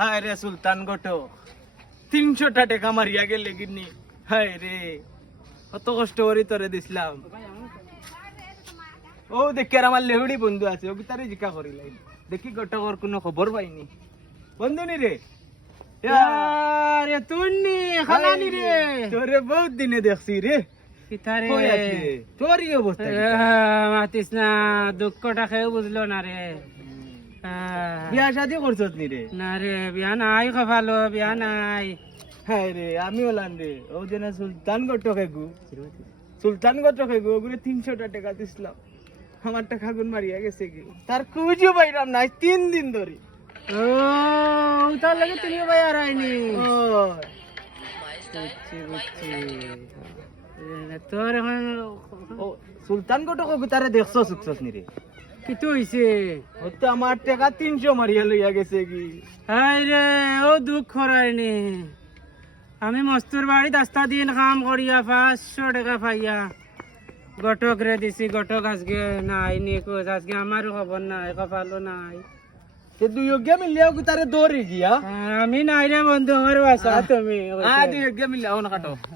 হায় রে সুলতান ঘটক 300টা টাকা মারিয়া গেলে গিনি হায় রে কত কষ্ট করি তোরে দিছিলাম ও দেখি আর আমার লেহুড়ি বন্ধু আছে ও তারে জিকা করিলাই দেখি ঘটকর কোনো খবর পাইনি বন্ধু নি রে আরে তুই খালানি রে তোরে বহুত দিনে দেখছি রে কিতারে কই আছে তোর এই অবস্থা মাতিস না দুঃখটা খেয়ে বুঝলো না রে বিয়া শাদি করছত নি রে না রে বিয়া নাই খফালো বিয়া নাই হায় রে আমি হলাম রে ও যেন সুলতান ঘটকে গু সুলতান ঘটকে গু ওগুলো 300টা টাকা দিছিলাম আমার টাকা গুন মারিয়া গেছে কি তার খুঁজও পাইলাম না 3 দিন ধরে ও তার লাগে তুমি ভাই আর আইনি ও বুঝছি বুঝছি তোর এখন ও সুলতান ঘটকে গু তারে দেখছো সুকছস নি রে কিতো হইছে ও তো আমার টাকা 300 মারিয়া লইয়া গেছে কি হাই রে ও দুঃখ রাইনি আমি মস্তুর বাড়ি রাস্তা দিন কাম করিয়া 500 টাকা পাইয়া গটক রে দিছি গটক আজকে নাই নি কোজ আজকে আমারও খবর নাই কপালো নাই তে দুই যোগ্য মিলিয়া গু তারে দৌড়ে গিয়া আমি নাই রে বন্ধু আমার বাসা তুমি দুই যোগ্য মিলিয়া ও না কাটো